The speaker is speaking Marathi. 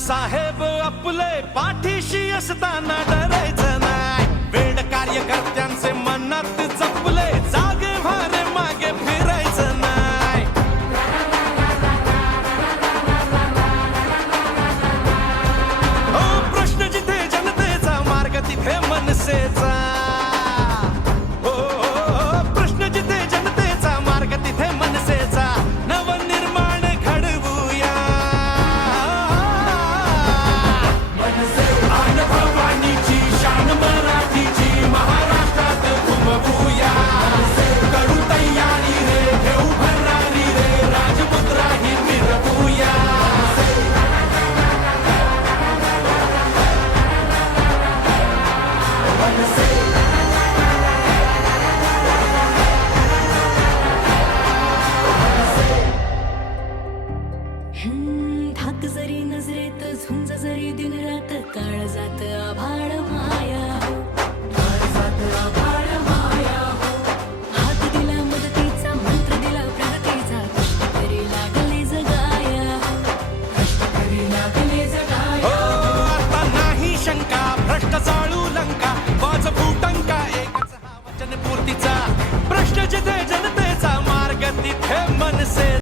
साहेब आपले पाठीशी असताना डरायचं नाही. वेड कार्यकर्त्यांचे मनात जपले, जागे भारे मागे फिरायचं नाही. हो प्रश्न जिथे जनतेचा, मार्ग तिथे मनसेचा. हो प्रश्न जिथे जनतेचा, मार्ग तिथे मनसेचा. नवनिर्माण घडवूया. भवानीची शान मराठीची महाराष्ट्रात घुमवूया. करू तयारी रे, घेऊ भरारी रे, राजमुद्रा ही मिरवूया. धाक जरी नजरेत, झुंज जरी दिन रात, काळ जात आभाळ माया, काळ जात आभाळ